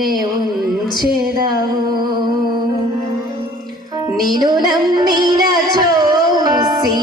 నీవే ఉంచెదవు. నిన్ను నమ్మినచో సీ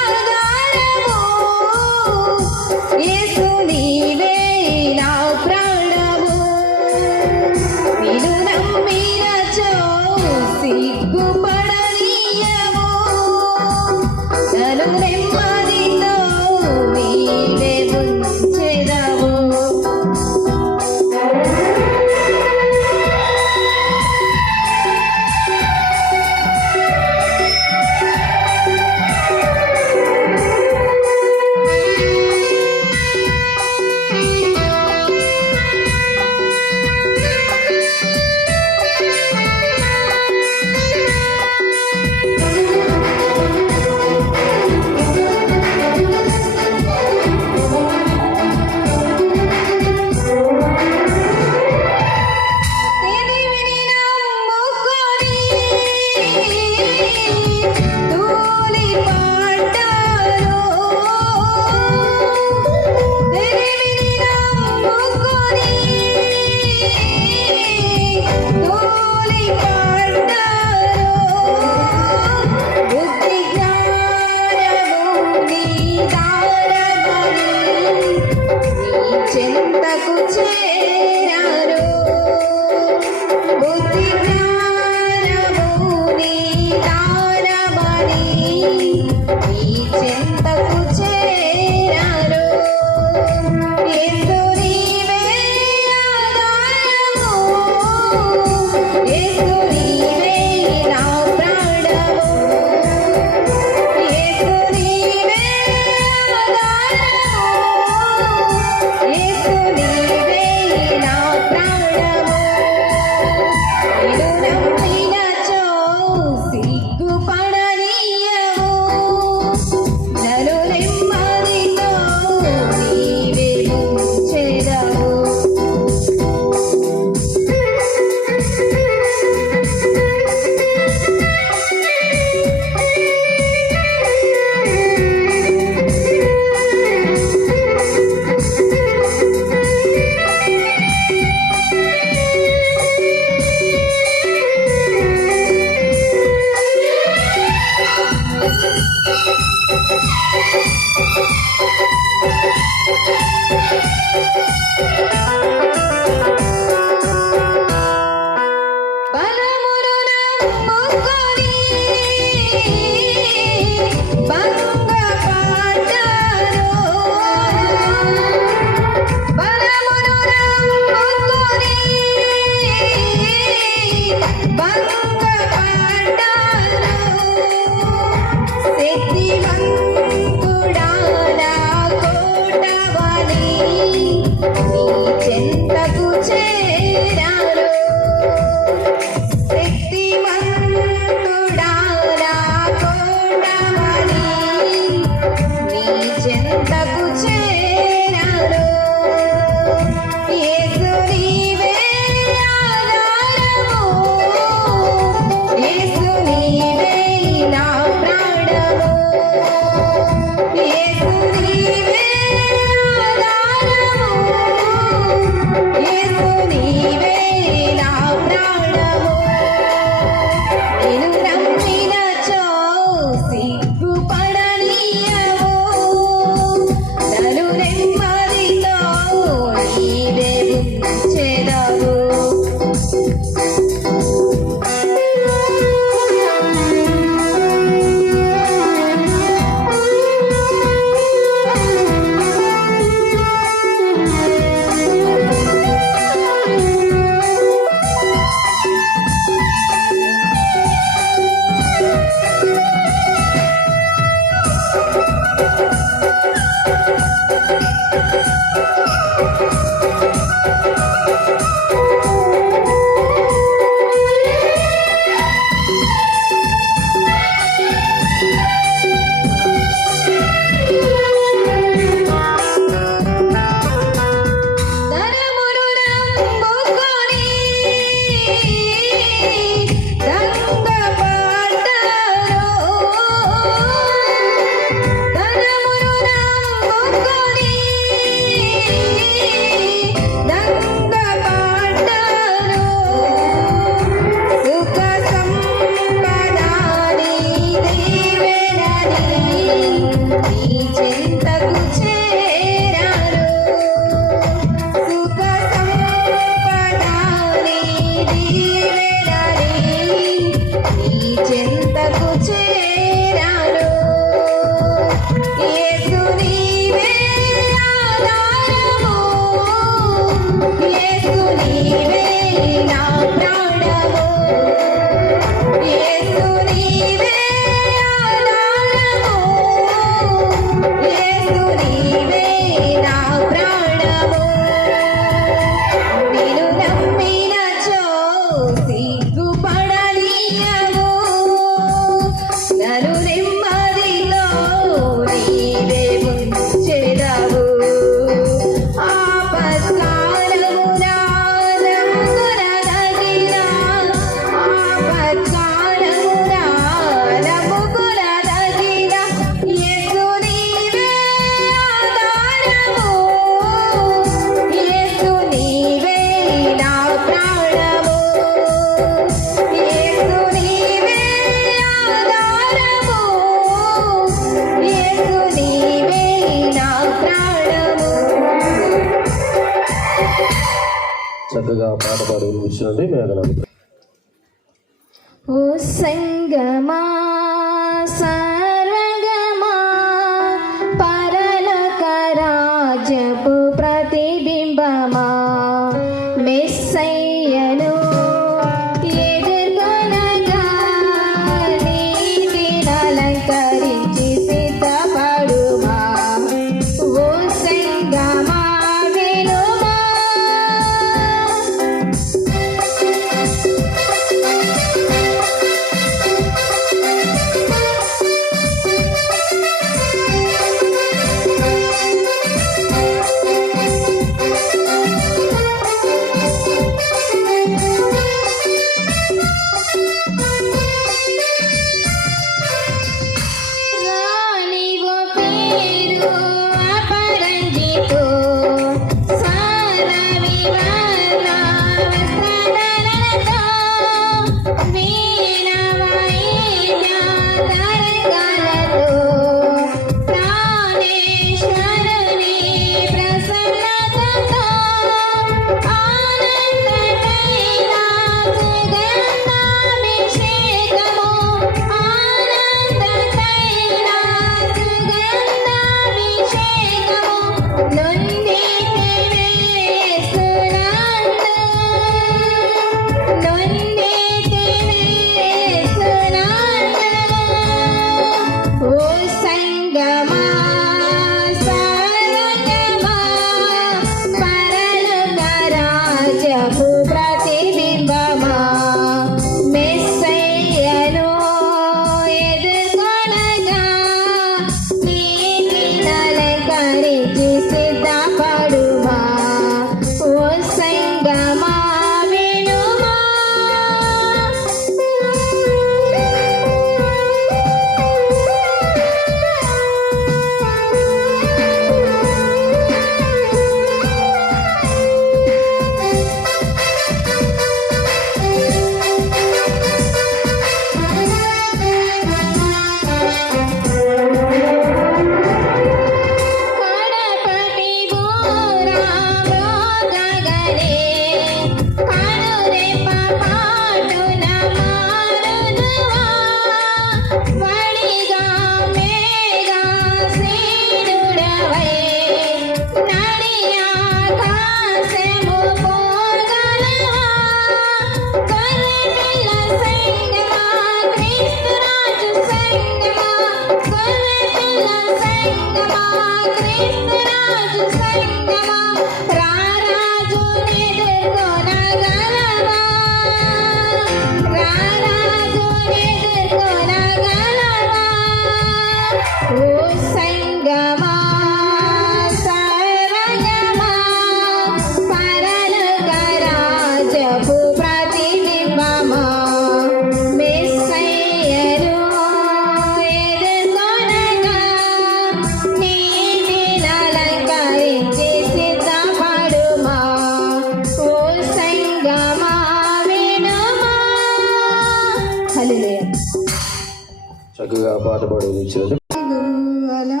పాట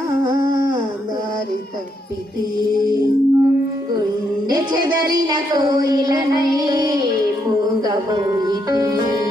గుండె చెదరిన కోయిలనై మూగబోయితే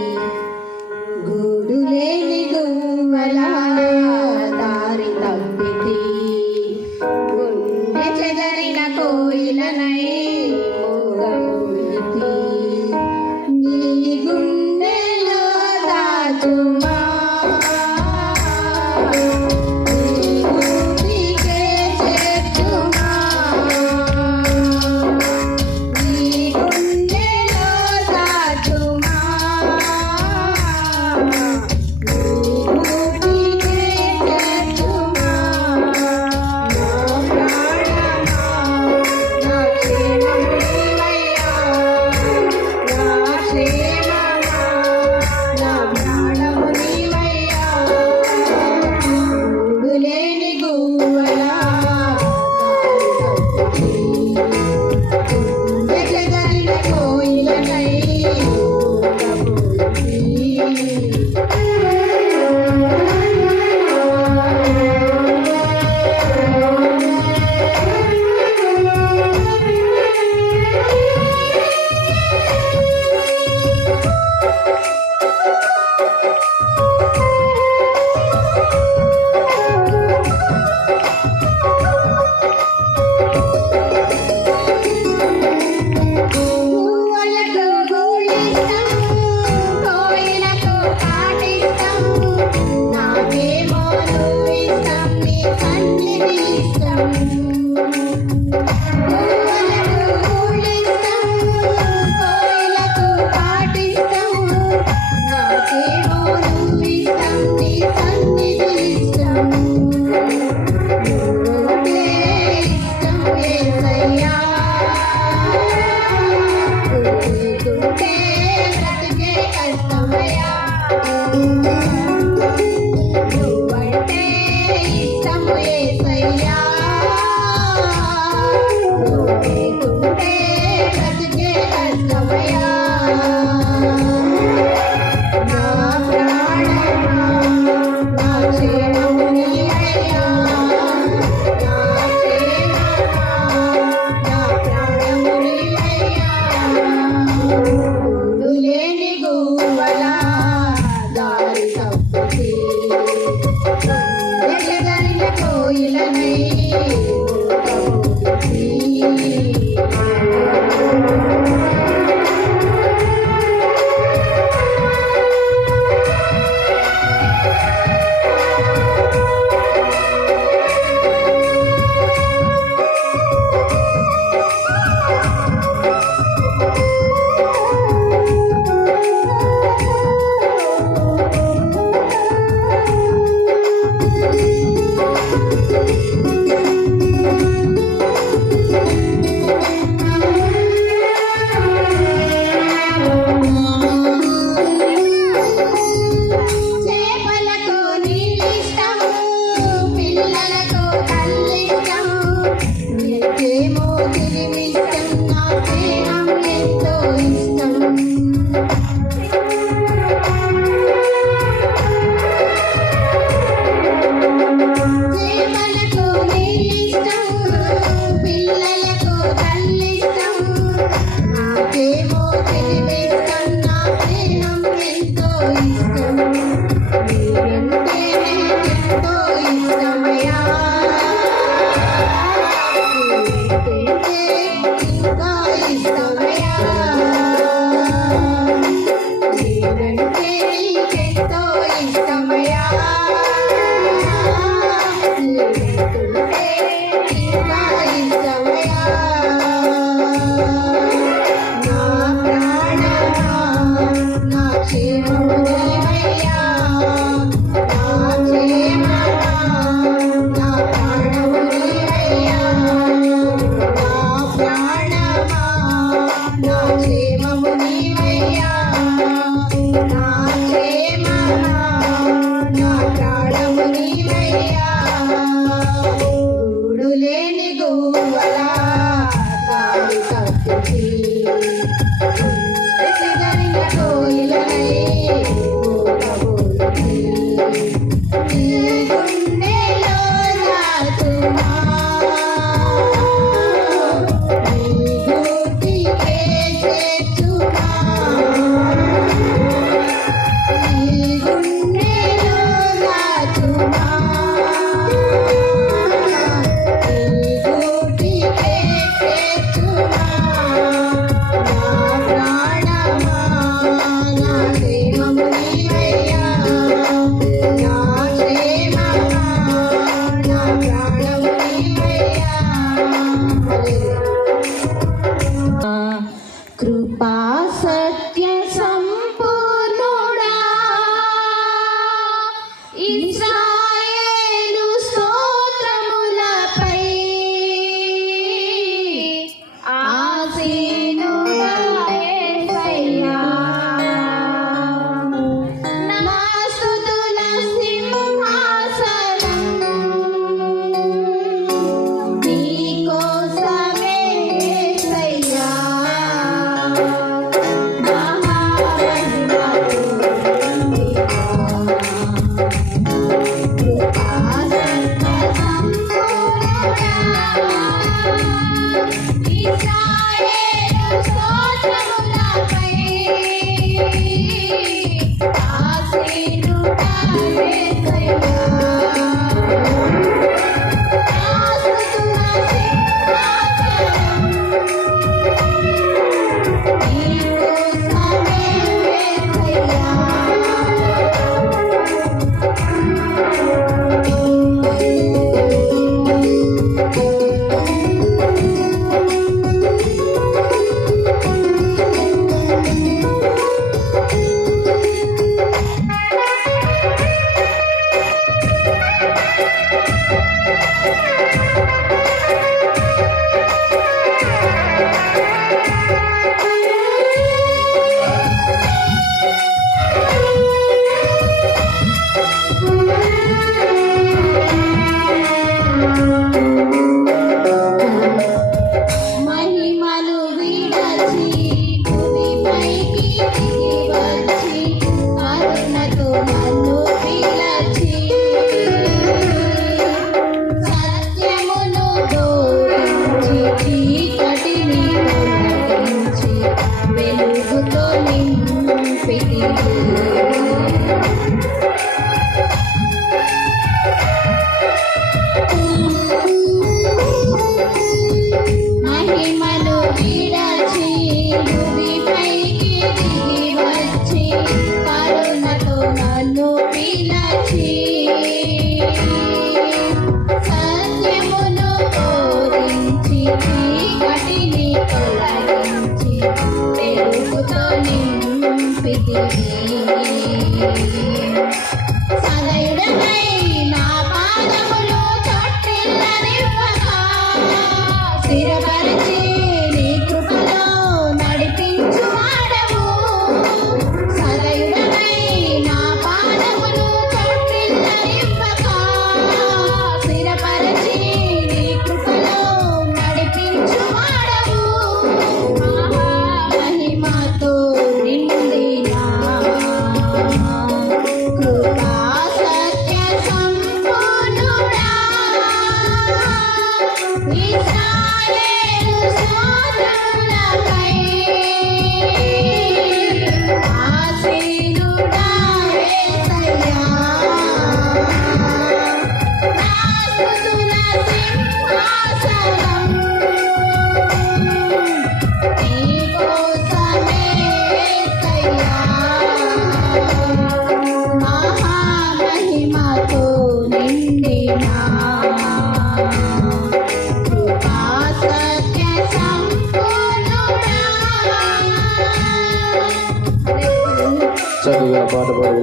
చక్కగా పాట పాడి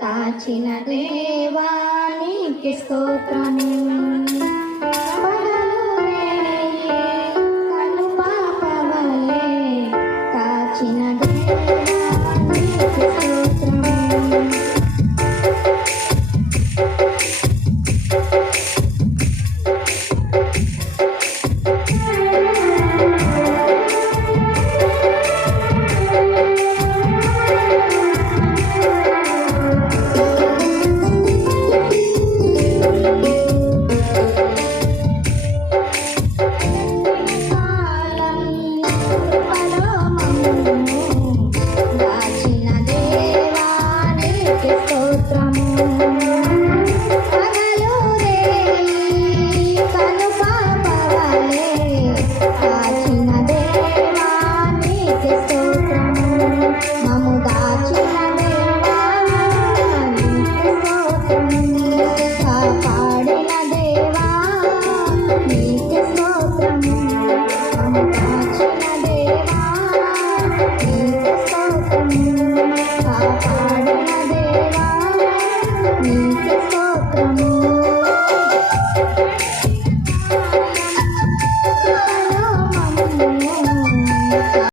కాచిన దేవానికి స్తోత్రము.